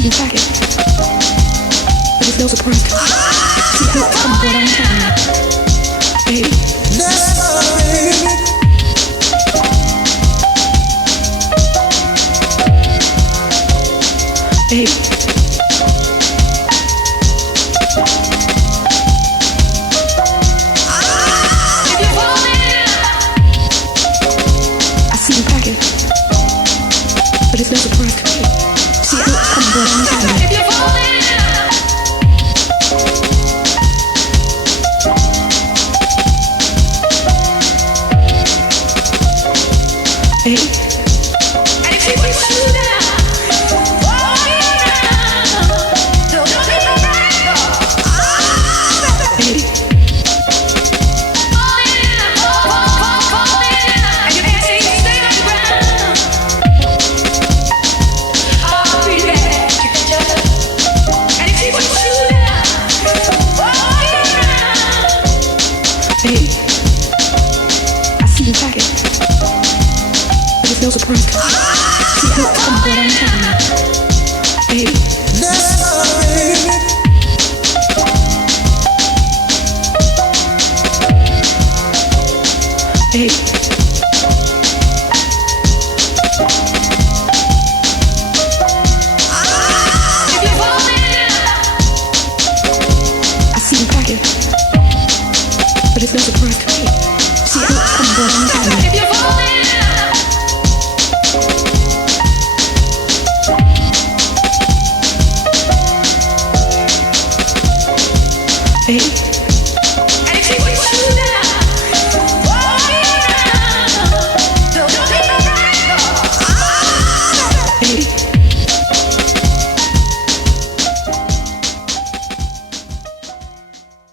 see you pack it, but it's no surprise to me. See how it's come aboard on time, baby. Never, baby. Baby. But it's no surprise to me. See how it's come aboard on time. If you're falling, hey. And if she puts you down, fall down. Don't be afraid. Baby. And you can't stay on the ground. Baby, I see you pack it, but it's no surprise to me. See how it's come aboard on time, baby. Never, baby. Baby. If you're falling, I see you pack it. But it's no surprise to me. See how it's come aboard on time. If you're falling, baby.